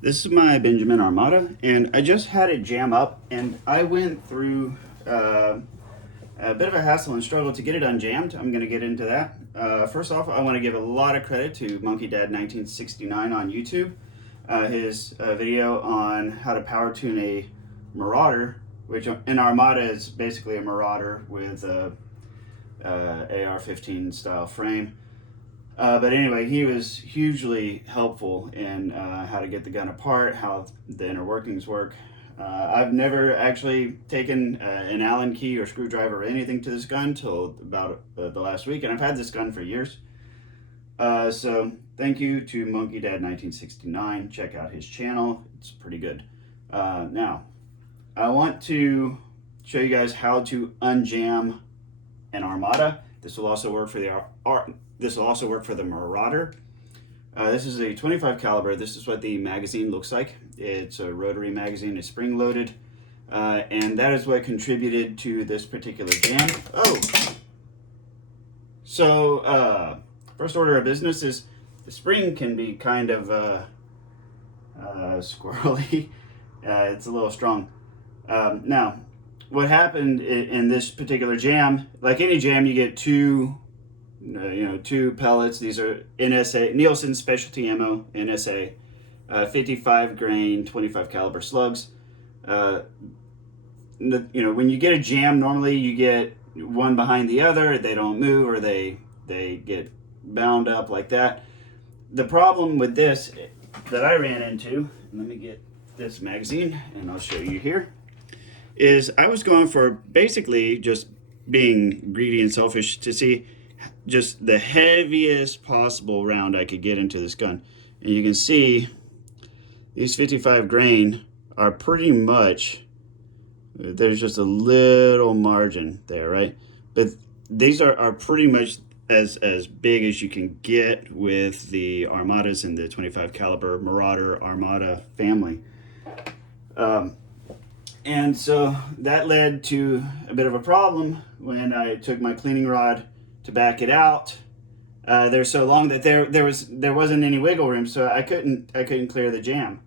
This is my Benjamin Armada, and I just had it jam up, and I went through a bit of a hassle and struggle to get it unjammed. I'm going to get into that. First off, I want to give a lot of credit to Monkey Dad 1969 on YouTube. His video on how to power tune a Marauder, which an Armada is basically a Marauder with a AR-15 style frame. But anyway, he was hugely helpful in how to get the gun apart, how the inner workings work. I've never actually taken an Allen key or screwdriver or anything to this gun till about the last week, and I've had this gun for years. So thank you to Monkey Dad 1969. Check out his channel; it's pretty good. Now, I want to show you guys how to unjam an Armada. This will also work for the Marauder. This is a 25 caliber. This is what the magazine looks like. It's a rotary magazine, it's spring loaded, and that is what contributed to this particular jam. So first order of business is the spring can be kind of squirrely. It's a little strong. Now, what happened in this particular jam, like any jam, you get two pellets. These are NSA, Nielsen Specialty Ammo, NSA, 55 grain, 25 caliber slugs. When you get a jam, normally you get one behind the other. They don't move, or they get bound up like that. The problem with this that I ran into, let me get this magazine and I'll show you here, is I was going for basically just being greedy and selfish to see just the heaviest possible round I could get into this gun. And you can see these 55 grain are pretty much, there's just a little margin there, right? But these are pretty much as big as you can get with the Armadas in the 25 caliber Marauder Armada family. And so that led to a bit of a problem when I took my cleaning rod to back it out. They're so long that there wasn't any wiggle room, so I couldn't clear the jam.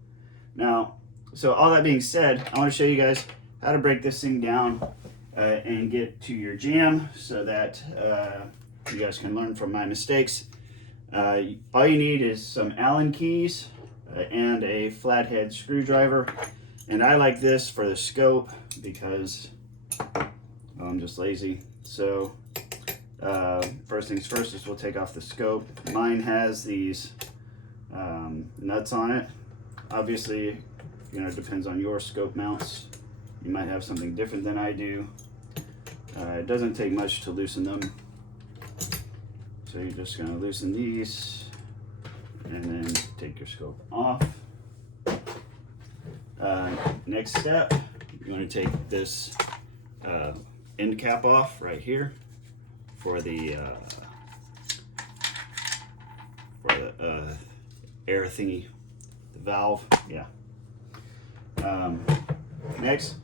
Now, so all that being said, I want to show you guys how to break this thing down and get to your jam, so that you guys can learn from my mistakes. All you need is some Allen keys and a flathead screwdriver. And I like this for the scope because I'm just lazy. So first things first is we'll take off the scope. Mine has these nuts on it. Obviously, it depends on your scope mounts. You might have something different than I do. It doesn't take much to loosen them. So you're just going to loosen these and then take your scope off. Next step, you want to take this end cap off right here for the air thingy, the valve. Yeah. Next,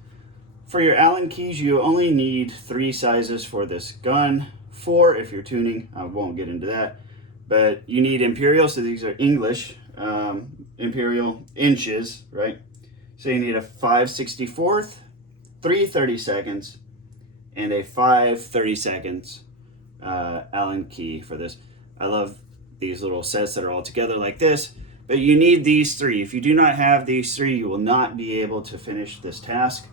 for your Allen keys, you only need 3 sizes for this gun. 4 if you're tuning. I won't get into that. But you need imperial, so these are English imperial inches, right? So you need a 5/64, 3 30-seconds, and a 5 30-seconds Allen key for this. I love these little sets that are all together like this, but you need these 3. If you do not have these 3, you will not be able to finish this task.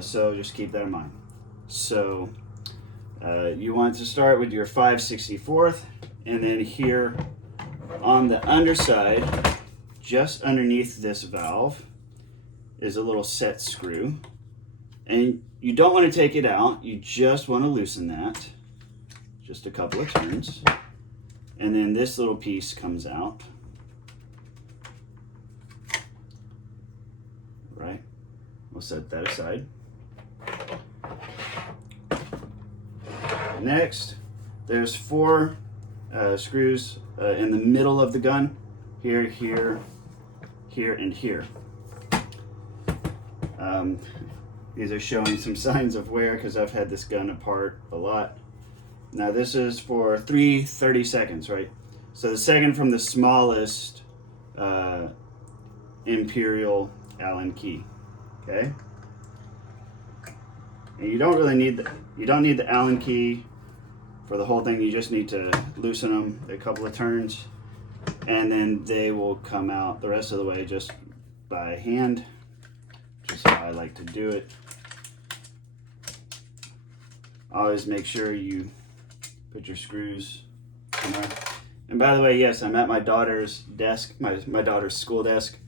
So just keep that in mind. So you want to start with your 5/64, and then here on the underside, just underneath this valve, is a little set screw, and you don't want to take it out. You just want to loosen that, just a couple of turns, and then this little piece comes out. Right, we'll set that aside. Next, there's 4 screws in the middle of the gun, here, here, here, and here. These are showing some signs of wear because I've had this gun apart a lot. Now this is for 3 30-seconds, right? So the second from the smallest Imperial Allen key. Okay. And you don't really need the Allen key for the whole thing. You just need to loosen them a couple of turns, and then they will come out the rest of the way just by hand, which is how I like to do it. Always make sure you put your screws in there. And by the way, yes, I'm at my daughter's desk, my daughter's school desk.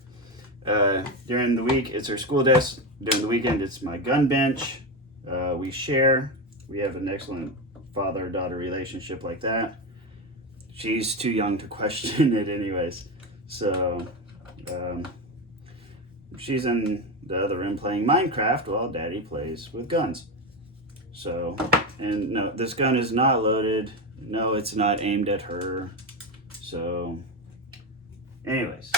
During the week, it's her school desk. During the weekend, it's my gun bench. We share. We have an excellent father-daughter relationship like that. She's too young to question it anyways. So she's in the other room playing Minecraft while Daddy plays with guns. So, and no, this gun is not loaded. No, it's not aimed at her. So, anyways.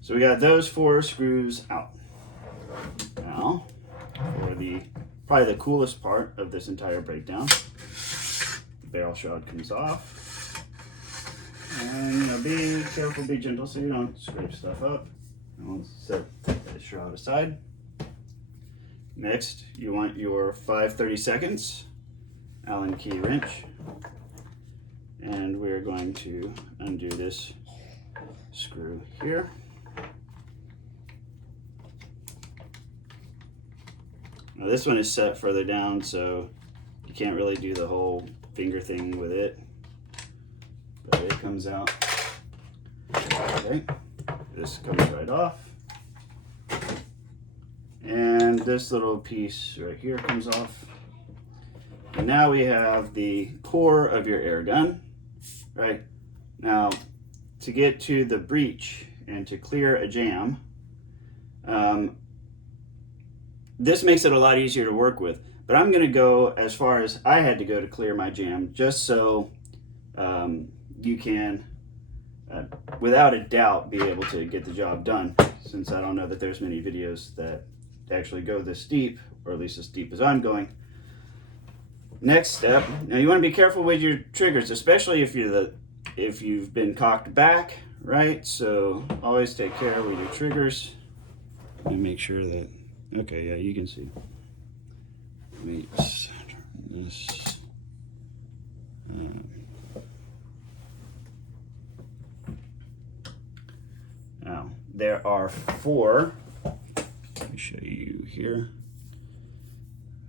So we got those 4 screws out. Now, for probably the coolest part of this entire breakdown, the barrel shroud comes off. And be careful, be gentle so you don't scrape stuff up. I'll set the shroud aside. Next, you want your 5/32 Allen key wrench. And we're going to undo this screw here. Now this one is set further down, so you can't really do the whole finger thing with it, but it comes out. Okay, this comes right off. And this little piece right here comes off. And now we have the core of your air gun, right? Now, to get to the breech and to clear a jam, this makes it a lot easier to work with, but I'm gonna go as far as I had to go to clear my jam, just so you can, without a doubt, be able to get the job done, since I don't know that there's many videos that actually go this deep, or at least as deep as I'm going. Next step, now you want to be careful with your triggers, especially if you've been cocked back, right? So always take care with your triggers. Let me make sure that, okay, yeah, you can see. Let me turn this. Now, there are 4, let me show you here.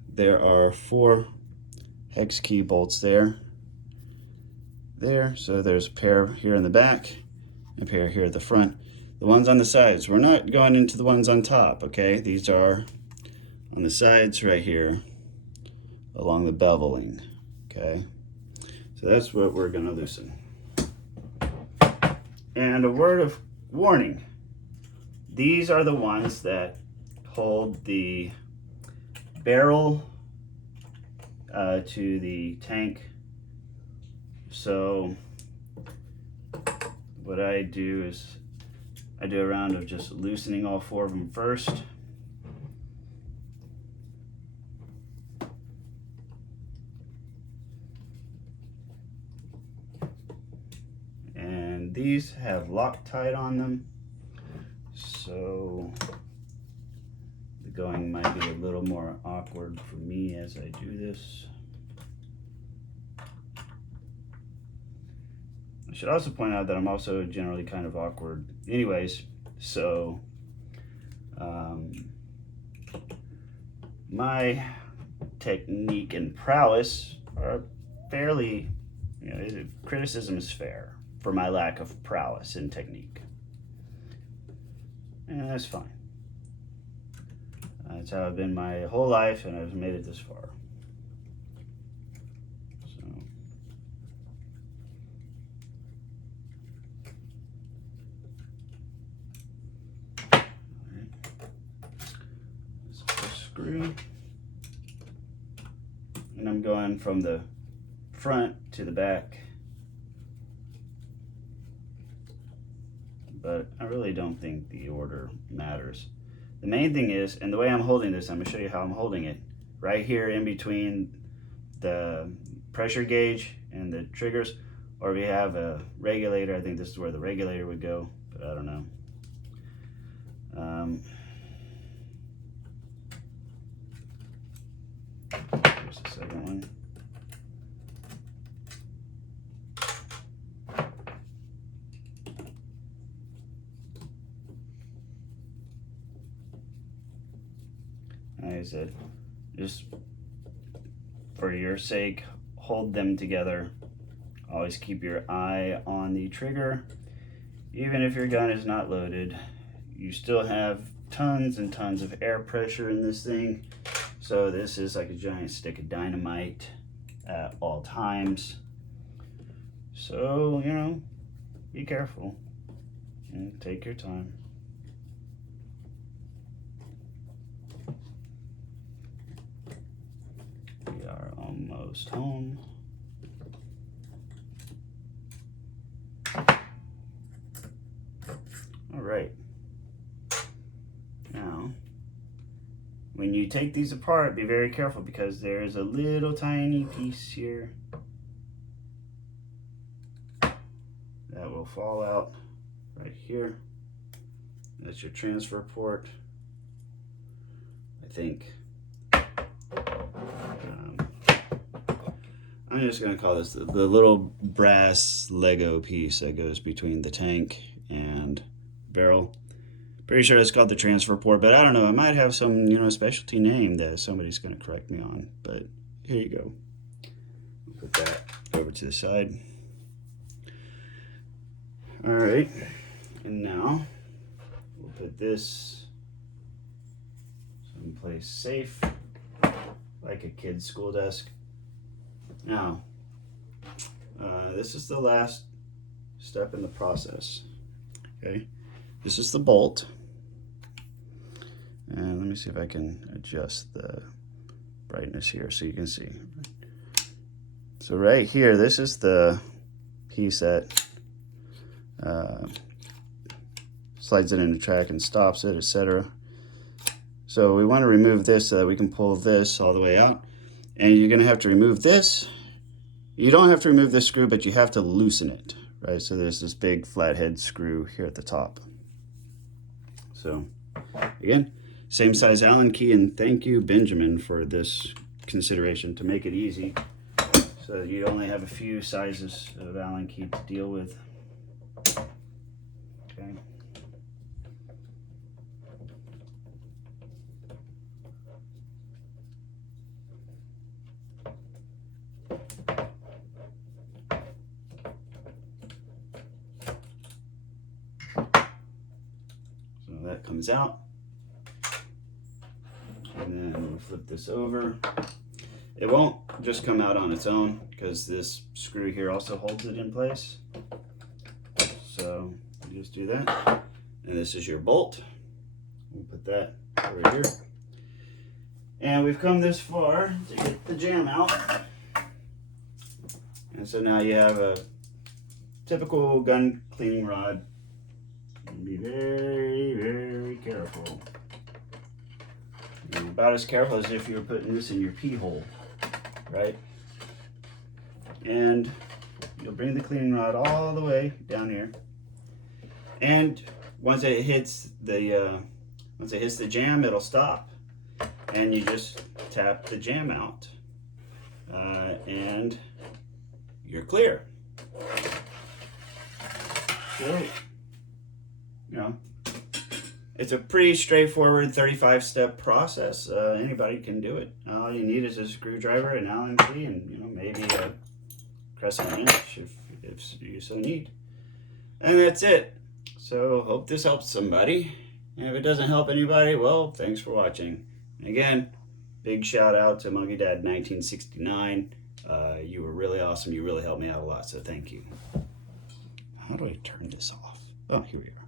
There are 4 hex key bolts there. So there's a pair here in the back, a pair here at the front. The ones on the sides, we're not going into the ones on top, okay? These are on the sides right here along the beveling, okay? So that's what we're gonna loosen. And a word of warning, these are the ones that hold the barrel to the tank. So what I do is I do a round of just loosening all 4 of them first. And these have Loctite on them, so the going might be a little more awkward for me as I do this. I should also point out that I'm also generally kind of awkward anyways, so my technique and prowess are fairly, criticism is fair for my lack of prowess and technique. And that's fine. That's how I've been my whole life, and I've made it this far. So, all right. This is the screw, and I'm going from the front to the back. But I really don't think the order matters. The main thing is, and the way I'm holding this, I'm gonna show you how I'm holding it. Right here in between the pressure gauge and the triggers, or if you have a regulator, I think this is where the regulator would go, but I don't know. like I said, just for your sake, hold them together. Always keep your eye on the trigger. Even if your gun is not loaded, you still have tons and tons of air pressure in this thing. So this is like a giant stick of dynamite at all times. So, you know, be careful and take your time. We are almost home. All right. Now, when you take these apart, be very careful because there is a little tiny piece here that will fall out right here. That's your transfer port, I think. I'm just going to call this the little brass Lego piece that goes between the tank and barrel. Pretty sure it's called the transfer port, but I don't know. I might have some, you know, specialty name that somebody's going to correct me on. But here you go. Put that over to the side. All right, and now we'll put this someplace safe, like a kid's school desk. Now, this is the last step in the process. Okay, this is the bolt. And let me see if I can adjust the brightness here so you can see. So right here, this is the piece that slides it into track and stops it, etc. So we want to remove this so that we can pull this all the way out. And you're going to have to remove this. You don't have to remove this screw, but you have to loosen it, right? So there's this big flathead screw here at the top. So again, same size Allen key, and thank you, Benjamin, for this consideration to make it easy so that you only have a few sizes of Allen key to deal with. Okay. So that comes out. And then we'll flip this over. It won't just come out on its own because this screw here also holds it in place. So you just do that. And this is your bolt. We'll put that right here. And we've come this far to get the jam out. And so now you have a typical gun cleaning rod. Be very, very careful. And about as careful as if you were putting this in your pee hole, right? And you'll bring the cleaning rod all the way down here. And once it hits the jam, it'll stop. And you just tap the jam out. And you're clear. So, you know, it's a pretty straightforward 35-step process. Anybody can do it. All you need is a screwdriver, an Allen key, and maybe a crescent wrench if you so need. And that's it. So hope this helps somebody. And if it doesn't help anybody, well, thanks for watching. And again, big shout out to Monkey Dad 1969. You were really awesome. You really helped me out a lot, so thank you. How do I turn this off? Oh, here we are.